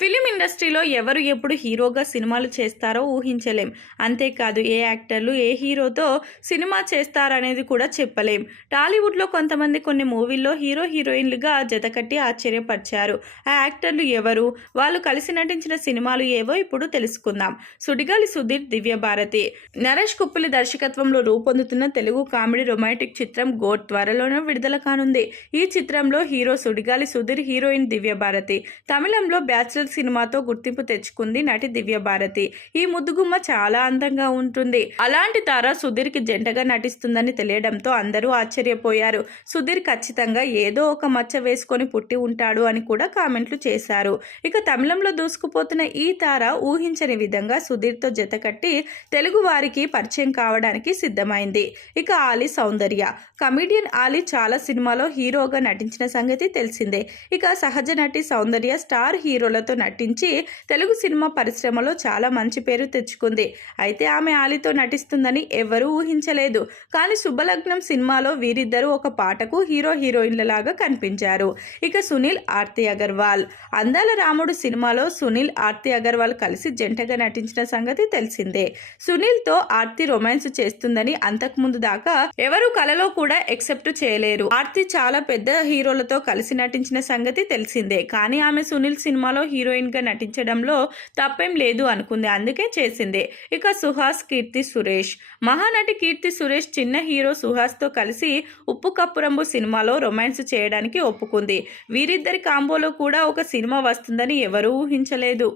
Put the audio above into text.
Film ఇండస్ట్రీలో ఎవరు ఎప్పుడు హీరోగా సినిమాలు చేస్తారో ఊహించలేం. అంతేకాదు ఏ యాక్టర్లు ఏ హీరోతో సినిమా చేస్తారనేది కూడా చెప్పలేం. టాలీవుడ్‌లో కొంతమంది కొన్ని మూవీల్లో హీరో, హీరోయిన్‌లుగా జతకట్టి ఆశ్చర్యపరిచారు. ఆ యాక్టర్లు ఎవరు? వాళ్ళు కలిసి నటించిన సినిమాలు ఏవో ఇప్పుడు తెలుసుకుందాం. సుడిగాలి సుధీర్, దివ్యభారతి. నరేష్ కుప్పిలి దర్శకత్వంలో రూపొందుతున్న తెలుగు కామెడీ రొమాంటిక్ చిత్రం 'గోట్' త్వరలోనే విడుదల కానుంది. ఈ చిత్రంలో హీరో సుడిగాలి సుధీర్, హీరోయిన్ దివ్యభారతి. తమిళంలో బ్యాచిలర్ సినిమాతో గుర్తింపు తెచ్చుకుంది నటి దివ్యభారతి. ఈ ముద్దుగుమ్మ చాలా అందంగా ఉంటుంది. అలాంటి తార సుధీర్కి జంటగా నటిస్తుందని తెలియడంతో అందరూ ఆశ్చర్యపోయారు. సుధీర్ ఖచ్చితంగా ఏదో ఒక మచ్చ వేసుకొని పుట్టి ఉంటాడు అని కూడా కామెంట్లు చేశారు. ఇక తమిళంలో దూసుకుపోతున్న ఈ తార ఊహించని విధంగా సుధీర్తో జతకట్టి తెలుగు వారికి పరిచయం కావడానికి సిద్ధమైంది. ఇక ఆలీ సౌందర్య. కమిడియన్ ఆలీ చాలా సినిమాలో హీరోగా నటించిన సంగతి తెలిసిందే. ఇక సహజ నటి సౌందర్య స్టార్ హీరోలతో నటించి తెలుగు సినిమా పరిశ్రమలో చాలా మంచి పేరు తెచ్చుకుంది. అయితే ఆమె ఆలీతో నటిస్తుందని ఎవరూ ఊహించలేదు. కానీ శుభలగ్నం సినిమాలో వీరిద్దరూ ఒక పాటకు హీరో హీరోయిన్లలాగా కనిపించారు. ఇక సునీల్, ఆర్తి అగర్వాల్. అందాల రాముడు సినిమాలో సునీల్, ఆర్తి అగర్వాల్ కలిసి జంటగా నటించిన సంగతి తెలిసిందే. సునీల్తో ఆర్తి రొమాన్స్ చేస్తుందని అంతకుముందు దాకా ఎవరు కలలో కూడా ఎక్సెప్ట్ చేయలేరు. ఆర్తి చాలా పెద్ద హీరోలతో కలిసి నటించిన సంగతి తెలిసిందే. కానీ ఆమె సునీల్ సినిమాలో హీరోయిన్ గా నటించడంలో తప్పేం లేదు అనుకుంది. అందుకే చేసింది. ఇక సుహాస్, కీర్తి సురేష్. మహానటి కీర్తి సురేష్ చిన్న హీరో సుహాస్ తో కలిసి ఉప్పు కప్పు రంబు సినిమాలో రొమాన్స్ చేయడానికి ఒప్పుకుంది. వీరిద్దరి కాంబోలో కూడా ఒక సినిమా వస్తుందని ఎవరూ ఊహించలేదు.